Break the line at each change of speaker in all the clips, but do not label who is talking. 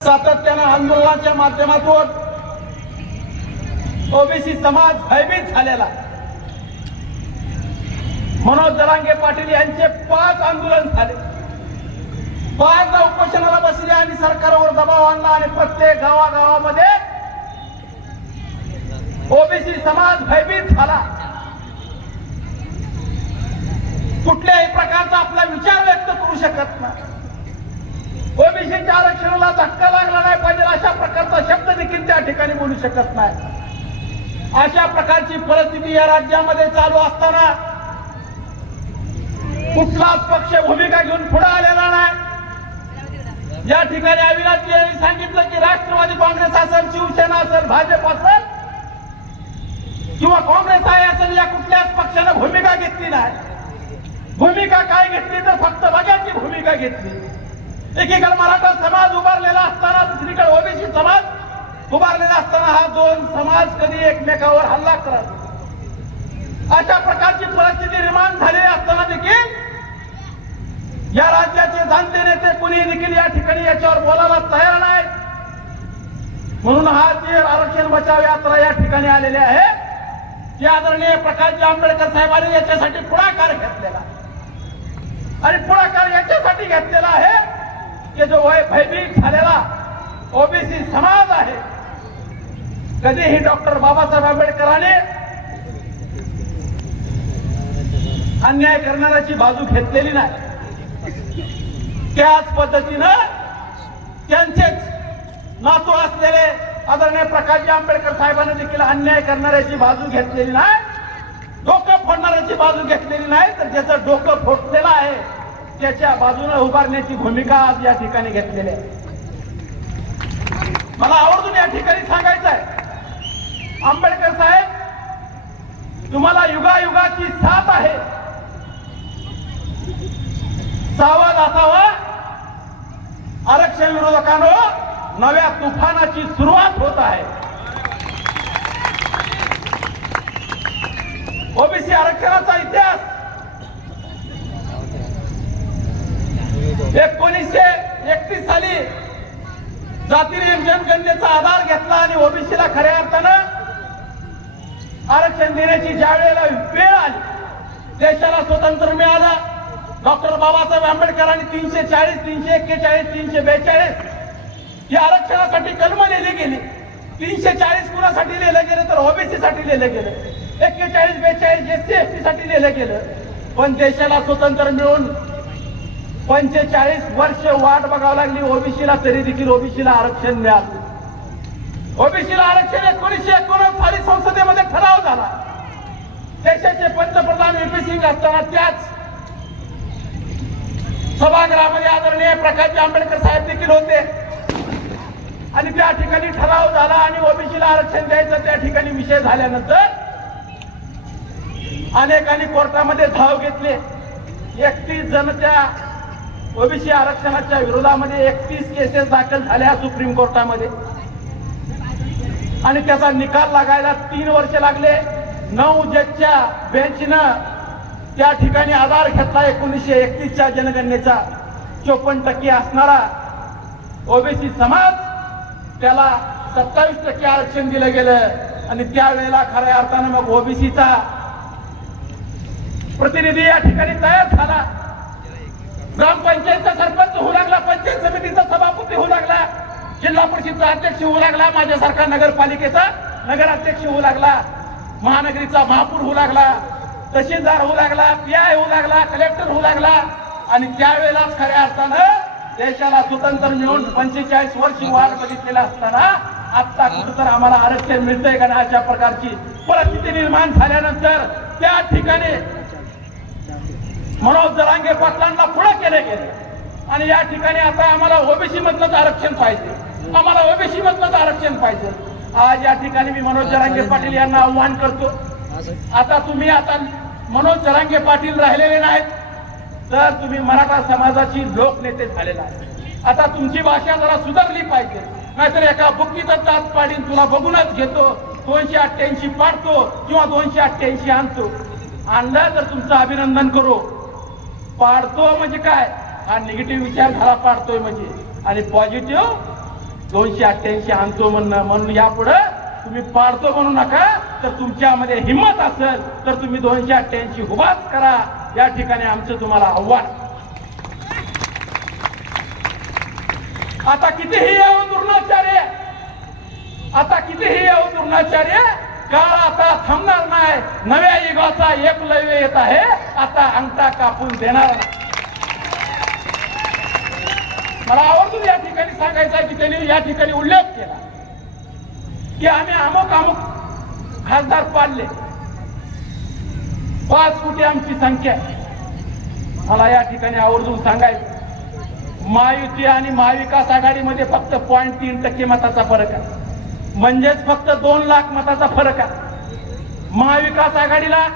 सातत्यानं आंदोलनाच्या माध्यमातून ओबीसी समाज भयभीत झालेला. मनोज जरांगे पाटील यांचे पाच आंदोलन झाले. पाचदा उपोषणाला बसले आणि सरकारवर दबाव आणला आणि प्रत्येक गावागावामध्ये ओबीसी समाज भयभीत झाला. कुठल्याही प्रकारचा आपला विचार व्यक्त करू शकत नाही. ओबीसीच्या आरक्षणाला धक्का लागला नाही पाहिजे अशा प्रकारचा शब्द देखील त्या ठिकाणी बोलू शकत नाही. अशा प्रकारची परिस्थिती या राज्यामध्ये चालू असताना कुठलाच पक्ष भूमिका घेऊन पुढे आलेला नाही. या ठिकाणी अविनाश यांनी सांगितलं की राष्ट्रवादी काँग्रेस असेल शिवसेना असेल भाजप असेल किंवा काँग्रेस आहे असेल या कुठल्याच पक्षानं भूमिका घेतली नाही. भूमिका काय घेतली तर फक्त बघ्याची भूमिका घेतली. एकीकडे मराठा समाज उभारलेला असताना दुसरीकडे ओबीसी समाज उभारलेला असताना हा दोन समाज कधी एकमेकावर हल्ला करत अशा प्रकारची परिस्थिती निर्माण झालेली असताना देखील या राज्याचे जाणते नेते कुणी देखील या ठिकाणी याच्यावर बोलायला तयार नाही म्हणून हा जे आरक्षण बचाव यात्रा या ठिकाणी आलेली आहे की आदरणीय प्रकाश आंबेडकर साहेबांनी याच्यासाठी पुढाकार घेतलेला आणि पुढाकार याच्यासाठी घेतलेला आहे की जो वय भयभीत झालेला ओबीसी समाज आहे कधीही डॉक्टर बाबासाहेब आंबेडकरांनी अन्याय करणाऱ्याची बाजू घेतलेली नाही. त्याच पद्धतीनं त्यांचेच नातू असलेले आदरणीय प्रकाशजी आंबेडकर साहेबांनी देखील अन्याय करणाऱ्याची बाजू घेतलेली नाही. डोकं फोडणाऱ्याची बाजू घेतलेली नाही तर ज्याचं डोकं फोडलेलं आहे त्याच्या बाजूने उभारण्याची भूमिका आज या ठिकाणी घेतलेली आहे. मला आवर्जून या ठिकाणी सांगायचं आहे. आंबेडकर साहेब तुम्हाला युगायुगाची साथ आहे. सावध असावा आरक्षण विरोधकांनो नव्या तुफानाची सुरुवात होत आहे. ओबीसी आरक्षणाचा इतिहास एकोणीसशे एकतीस साली जातीने जनगणनेचा आधार घेतला आणि ओबीसीला खऱ्या अर्थानं आरक्षण देण्याची ज्या वेळेला वेळ आली देशाला स्वतंत्र मिळालं. डॉक्टर बाबासाहेब आंबेडकरांनी तीनशे चाळीस तीनशे एक्केचाळीस तीनशे बेचाळीस या आरक्षणासाठी कलम लिहिली गेली. तीनशे चाळीस कुणासाठी लिहिलं गेलं तर ओबीसी साठी लिहिलं गेलं. एक्केचाळीस बेचाळीस एस सी एस टी साठी लिहिलं गेलं. पण देशाला स्वतंत्र मिळून पंचेचाळीस वर्ष वाट बघावं लागली. ओबीसीला तरी देखील ओबीसीला आरक्षण मिळालं. ओबीसीला आरक्षण एकोणीसशे एकोणसाली संसदेमध्ये ठराव झाला. देशाचे पंतप्रधान व्ही सिंग असताना त्याच सभागृहामध्ये आदरणीय प्रकाश आंबेडकर साहेब देखील होते. आणि त्या ठिकाणी ठराव झाला आणि ओबीसीला आरक्षण द्यायचं त्या ठिकाणी विषय झाल्यानंतर अनेकांनी कोर्टामध्ये धाव घेतले. एकतीस जण त्या ओबीसी आरक्षणाच्या विरोधामध्ये एकतीस केसेस दाखल झाल्या सुप्रीम कोर्टामध्ये. आणि त्याचा निकाल लागायला तीन वर्ष लागले. नऊ जजच्या बेंचनं त्या ठिकाणी आधार घेतला एकोणीसशे एकतीसच्या जनगणनेचा. चोपन्न टक्के असणारा ओबीसी समाज त्याला सत्तावीस टक्के आरक्षण दिलं गेलं. आणि त्यावेळेला खऱ्या अर्थानं मग ओबीसीचा प्रतिनिधी या ठिकाणी तयार ग्रामपंचायतचा सरपंच होऊ लागला पंचायत समितीचा सभापती होऊ लागला जिल्हा परिषदचा अध्यक्ष होऊ लागला माझ्यासारखा नगरपालिकेचा नगराध्यक्ष होऊ लागला महानगरीचा महापौर होऊ लागला तहसीलदार होऊ लागला पीआय होऊ लागला कलेक्टर होऊ लागला आणि त्यावेळेलाच खऱ्या अर्थानं देशाला स्वतंत्र मिळून पंचेचाळीस वर्ष वाढ बघितलेला असताना आता कुठं तर आम्हाला आरक्षण मिळतंय का ना अशा प्रकारची परिस्थिती निर्माण झाल्यानंतर त्या ठिकाणी मनोज जरांगे पाटलांना पुढे केले गेले. आणि या ठिकाणी आता आम्हाला ओबीसी मधलंच आरक्षण पाहिजे. आम्हाला ओबीसी मधलंच आरक्षण पाहिजे. आज या ठिकाणी मी मनोज जरांगे पाटील यांना आव्हान करतो. आता तुम्ही आता मनोज जरांगे पाटील राहिलेले नाहीत तर तुम्ही मराठा समाजाची लोकनेते झालेला आहे. आता तुमची भाषा जरा सुधारली पाहिजे. नाहीतर एका बुक्कीचा दात पाडीन तुला बघूनच घेतो. दोनशे अठ्ठ्याऐंशी पाडतो किंवा दोनशे अठ्ठ्याऐंशी आणतो. आणलं तर तुमचं अभिनंदन करू. पाडतो म्हणजे काय? हा निगेटिव्ह विचार झाला पाडतोय म्हणजे. आणि पॉझिटिव्ह दोनशे अठ्ठ्याऐंशी आणतो म्हणणं. म्हणून यापुढं तुम्ही पाडतो म्हणू नका. तर तुमच्यामध्ये हिंमत असेल तर तुम्ही दोनशे अठ्ठ्याऐंशी उभाच करा. या ठिकाणी आमचं तुम्हाला आव्हान. आता कितीही येऊ दुर्णाचार्य आता कितीही येऊ दुर्णाचार्य काळ आता थांबणार नव्या युगाचा एक लैवे येत आहे. आता अंगठा कापून देणार मला आवर्जून या ठिकाणी सांगायचं की त्यांनी या ठिकाणी उल्लेख केला. की आम्ही अमुक अमुक खासदार पाडले. पाच कोटी आमची संख्या. मला या ठिकाणी आवर्जून सांगायचं महायुती आणि महाविकास आघाडीमध्ये फक्त पॉईंट तीन टक्के मताचा फरक आहे. म्हणजेच फक्त दोन लाख मताचा फरक आहे. महाविकास आघाडीला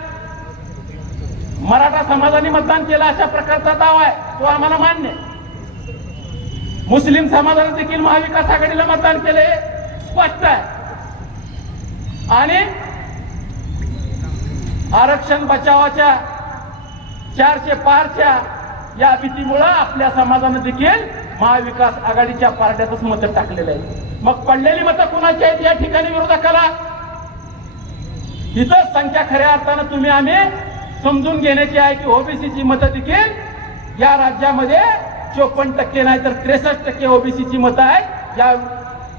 मराठा समाजाने मतदान केलं अशा प्रकारचा दावा आहे तो आम्हाला मान्य आहे. मुस्लिम समाजाने देखील महाविकास आघाडीला मतदान केले स्पष्ट आहे. आणि आरक्षण बचावाच्या चारशे पारच्या या भीतीमुळं आपल्या समाजानं देखील महाविकास आघाडीच्या पार्ट्यातच मतं टाकलेलं आहे मग पडलेली मतं कुणाची आहेत या ठिकाणी विरोधकाला? इथंच संख्या खऱ्या अर्थानं तुम्ही आम्ही समजून घेण्याची आहे की ओबीसीची मतं देखील या राज्यामध्ये चोपन्न टक्के नाही तर त्रेसष्ट टक्के ओबीसीची मतं आहेत. या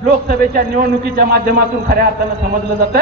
लोकसभेच्या निवडणुकीच्या माध्यमातून खऱ्या अर्थानं समजलं जात आहे